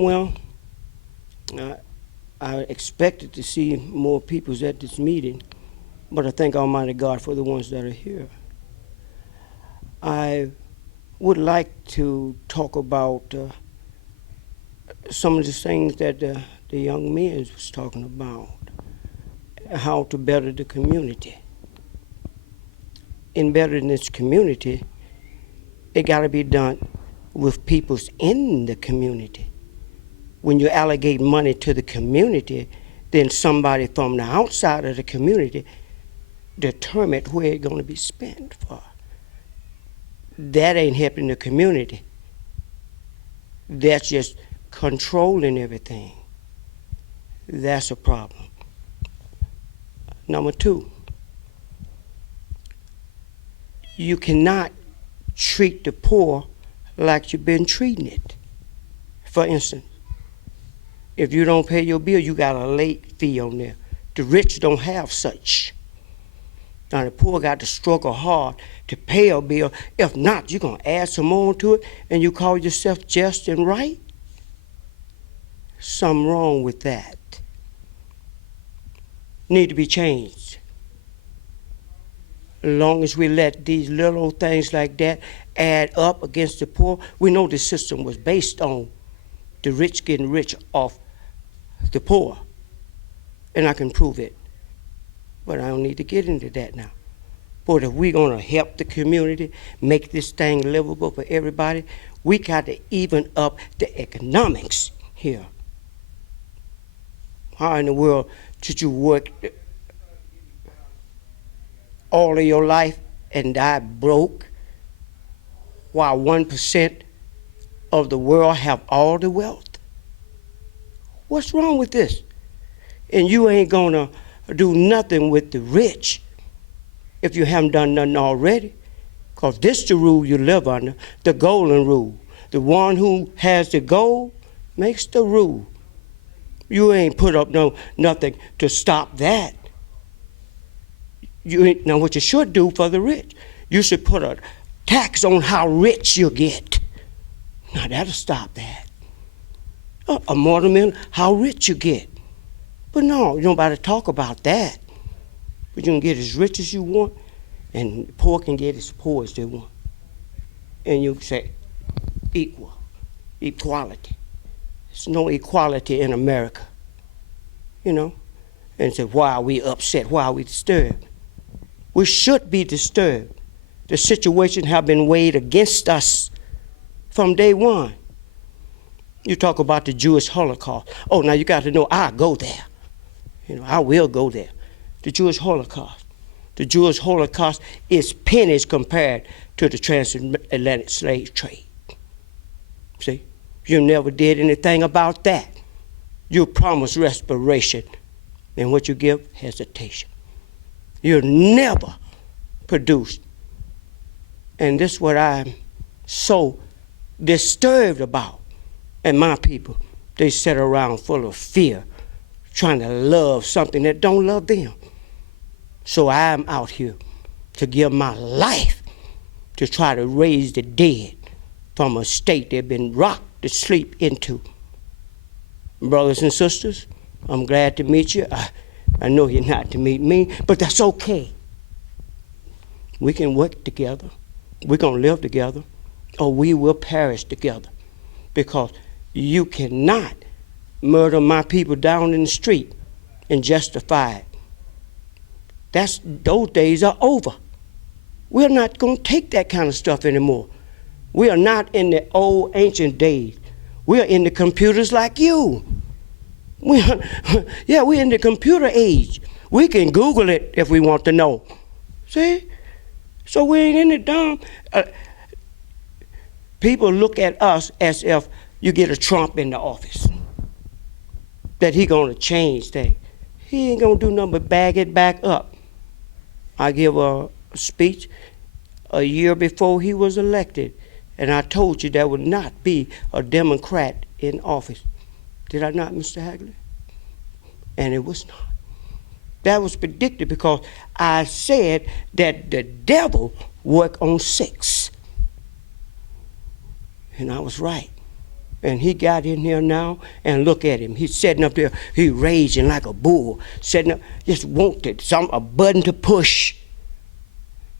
Well, I expected to see more people at this meeting, but I thank Almighty God for the ones that are here. I would like to talk about some of the things that the young men was talking about, how to better the community. In bettering this community, it got to be done with peoples in the community. When you allocate money to the community, then somebody from the outside of the community determine where it's going to be spent for. That ain't helping the community. That's just controlling everything. That's a problem. Number two, you cannot treat the poor like you've been treating it. For instance, if you don't pay your bill, you got a late fee on there. The rich don't have such. Now the poor got to struggle hard to pay a bill. If not, you're going to add some more to it and you call yourself just and right? Something wrong with that. Need to be changed. As long as we let these little things like that add up against the poor, we know the system was based on the rich getting rich off the poor. And I can prove it. But I don't need to get into that now. But if we're going to help the community, make this thing livable for everybody, we got to even up the economics here. How in the world should you work all of your life and die broke while 1% of the world have all the wealth? What's wrong with this? And you ain't gonna do nothing with the rich if you haven't done nothing already. Because this the rule you live under, the golden rule. The one who has the gold makes the rule. You ain't put up nothing to stop that. Now what you should do for the rich, you should put a tax on how rich you get. Now that'll stop that. A mortal how rich you get. But no, nobody talk about that. But you can get as rich as you want, and the poor can get as poor as they want. And you say, equality. There's no equality in America, you know? And say, why are we upset? Why are we disturbed? We should be disturbed. The situation have been weighed against us from day one. You talk about the Jewish Holocaust. Oh, now you got to know, I go there. You know, I will go there. The Jewish Holocaust. The Jewish Holocaust is pennies compared to the transatlantic slave trade. See, you never did anything about that. You promised respiration, and what you give, hesitation. You never produced. And this is what I'm so disturbed about. And my people, they sit around full of fear, trying to love something that don't love them. So I'm out here to give my life to try to raise the dead from a state they've been rocked to sleep into. Brothers and sisters, I'm glad to meet you. I know you're not to meet me, but that's okay. We can work together. We're going to live together, or we will perish together. Because you cannot murder my people down in the street and justify it. Those days are over. We're not going to take that kind of stuff anymore. We are not in the old ancient days. We are in the computers like you. We're in the computer age. We can Google it if we want to know. See? So we ain't in the dumb. People look at us as if you get a Trump in the office, that he gonna change things. He ain't gonna do nothing but bag it back up. I give a speech a year before he was elected, and I told you there would not be a Democrat in office. Did I not, Mr. Hagley? And it was not. That was predicted because I said that the devil worked on 6. And I was right. And he got in here now, and look at him. He's sitting up there, he raging like a bull, sitting up, just wanted a button to push,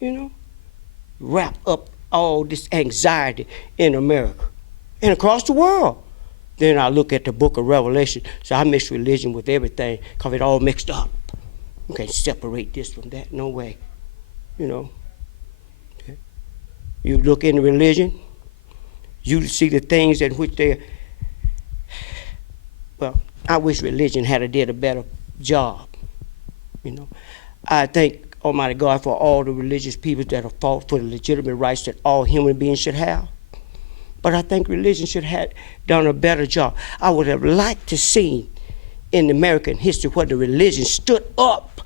you know? Wrap up all this anxiety in America and across the world. Then I look at the book of Revelation, so I mix religion with everything, because it all mixed up. You can't separate this from that, no way, you know? Okay. You look into religion, you see the things in which well, I wish religion had did a better job, you know. I thank Almighty God for all the religious people that have fought for the legitimate rights that all human beings should have. But I think religion should have done a better job. I would have liked to see in American history where the religion stood up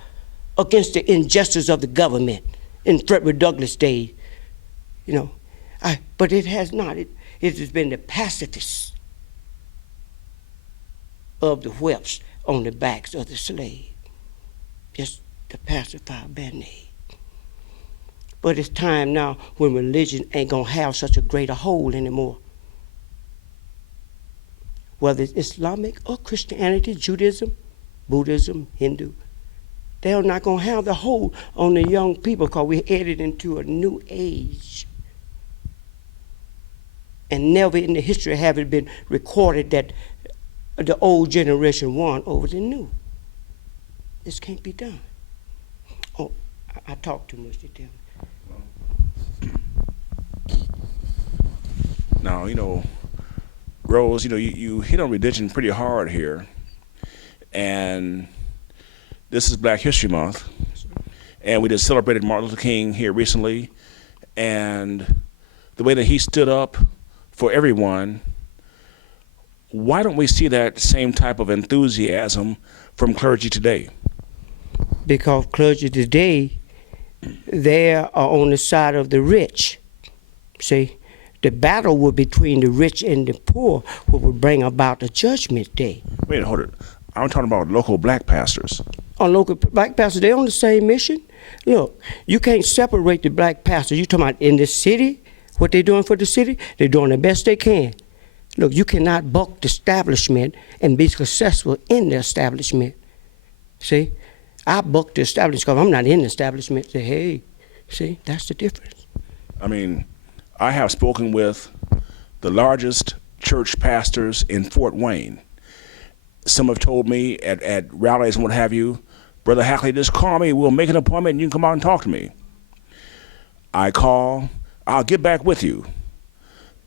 against the injustice of the government in Frederick Douglass' days, you know. But it has not. It has been the pacifists of the whips on the backs of the slave, just to pacify a band-aid. But it's time now when religion ain't gonna have such a greater hold anymore. Whether it's Islamic or Christianity, Judaism, Buddhism, Hindu, they're not gonna have the hold on the young people, because we're headed into a new age. And never in the history have it been recorded that the old generation won over the new. This can't be done. Oh, I talk too much to tell me. Now, you know, Rose, you know, you hit on religion pretty hard here. And this is Black History Month. And we just celebrated Martin Luther King here recently. And the way that he stood up for everyone, why don't we see that same type of enthusiasm from clergy today? Because clergy today, they are on the side of the rich. See, the battle was between the rich and the poor, what would bring about the judgment day. Wait, hold it. I'm talking about local black pastors. On local black pastors, they're on the same mission. Look, you can't separate the black pastors. You're talking about in the city, what they're doing for the city, they're doing the best they can. Look, you cannot buck the establishment and be successful in the establishment. See, I buck the establishment because I'm not in the establishment. Say, hey, see, that's the difference. I mean, I have spoken with the largest church pastors in Fort Wayne. Some have told me at rallies and what have you, Brother Hackley, just call me, we'll make an appointment and you can come out and talk to me. I call, I'll get back with you.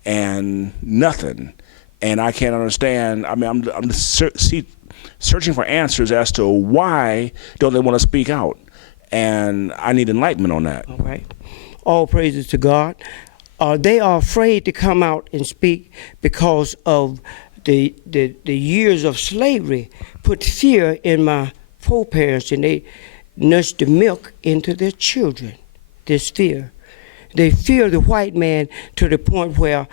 And nothing. And I can't understand. I mean, I'm searching for answers as to why don't they want to speak out. And I need enlightenment on that. All right. All praises to God. They are afraid to come out and speak because of the years of slavery put fear in my foreparents, and they nursed the milk into their children, this fear. They fear the white man to the point where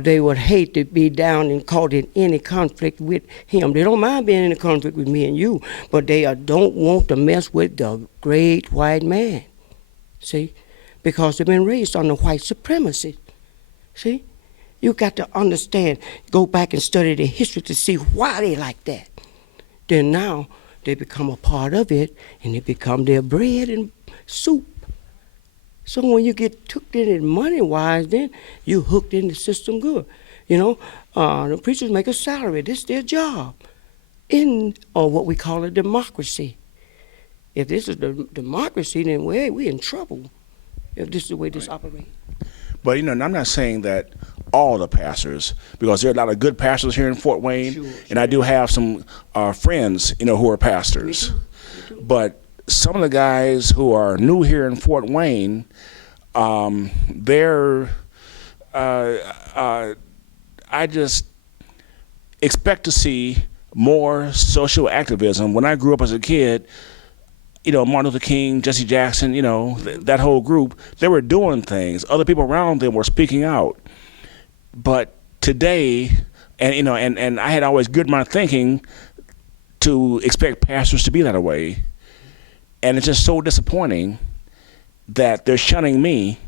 they would hate to be down and caught in any conflict with him. They don't mind being in a conflict with me and you, but they don't want to mess with the great white man, see? Because they've been raised on the white supremacy, see? You got to understand, go back and study the history to see why they like that. Then now they become a part of it, and they become their bread and soup. So when you get hooked in it money-wise, then you hooked in the system good. You know, the preachers make a salary. This is their job in what we call a democracy. If this is the democracy, then we in trouble if this is the way this operates. But, you know, and I'm not saying that all the pastors, because there are a lot of good pastors here in Fort Wayne, Sure. And I do have some friends, you know, who are pastors. Me too. But some of the guys who are new here in Fort Wayne, I just expect to see more social activism. When I grew up as a kid, you know, Martin Luther King, Jesse Jackson, you know, that whole group, they were doing things. Other people around them were speaking out. But today, and you know, and I had always geared my thinking to expect pastors to be that way. And it's just so disappointing that they're shunning me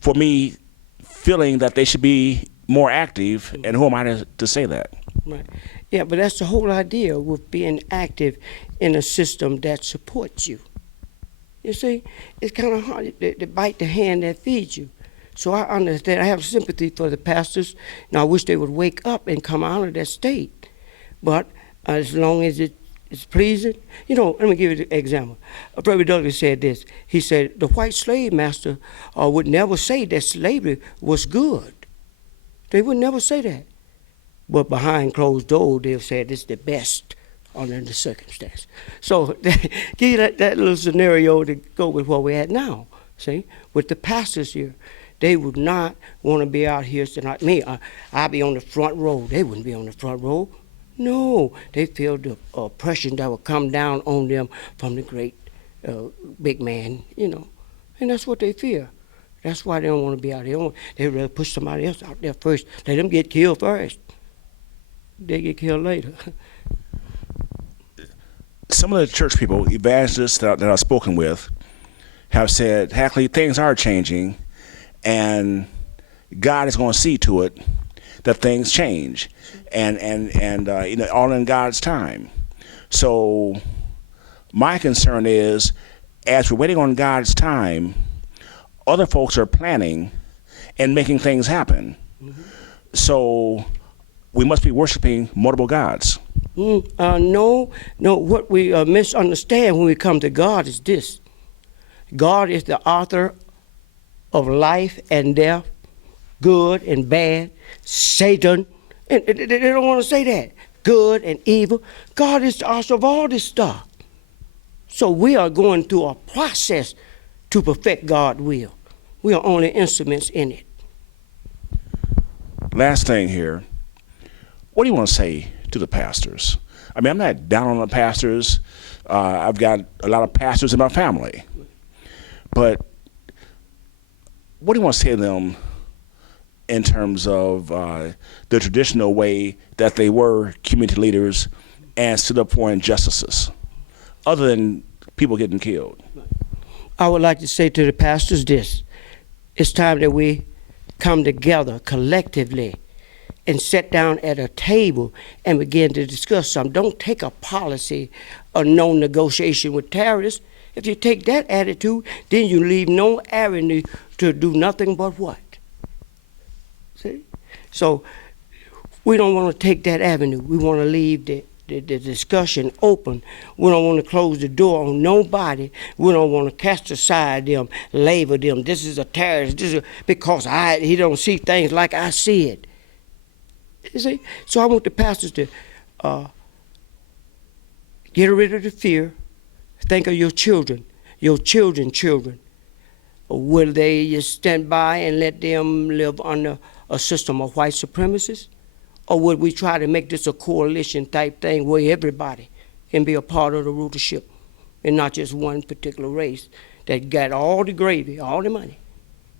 for me feeling that they should be more active, and who am I to say that? Right. Yeah, but that's the whole idea with being active in a system that supports you. You see, it's kind of hard to bite the hand that feeds you. So I understand. I have sympathy for the pastors, and I wish they would wake up and come out of that state. But as long as it's pleasing, let me give you an example. Brother Douglas said this. He said the white slave master would never say that slavery was good. They would never say that. But behind closed doors, they'll say it's the best under the circumstance. So give you that little scenario to go with what we're at now. See, with the pastors here, they would not want to be out here like me. I'll be on the front row. They wouldn't be on the front row. No, they feel the oppression that will come down on them from the great big man, and that's what they fear. That's why they don't want to be out here. They'd rather push somebody else out there first. Let them get killed first. They get killed later. Some of the church people, evangelists that I've spoken with, have said, Hackley, things are changing, and God is going to see to it that things change, and all in God's time. So my concern is, as we're waiting on God's time, other folks are planning and making things happen. Mm-hmm. So we must be worshiping multiple gods. No. What we misunderstand when we come to God is this. God is the author of life and death, good and bad, Satan. And they don't want to say that. Good and evil. God is the author of all this stuff. So we are going through a process to perfect God's will. We are only instruments in it. Last thing here. What do you want to say to the pastors? I mean, I'm not down on the pastors. I've got a lot of pastors in my family. But what do you want to say to them in terms of the traditional way that they were community leaders and stood up for injustices, other than people getting killed? I would like to say to the pastors this. It's time that we come together collectively and sit down at a table and begin to discuss something. Don't take a policy of no negotiation with terrorists. If you take that attitude, then you leave no avenue to do nothing but what? See? So we don't want to take that avenue. We want to leave the discussion open. We don't want to close the door on nobody. We don't want to cast aside them, label them. This is a terrorist. Because he don't see things like I see it. You see? So I want the pastors to get rid of the fear. Think of your children, children. Will they just stand by and let them live under a system of white supremacists? Or would we try to make this a coalition type thing where everybody can be a part of the rulership and not just one particular race that got all the gravy, all the money?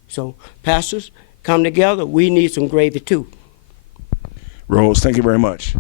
So, pastors, come together. We need some gravy too. Rose, thank you very much.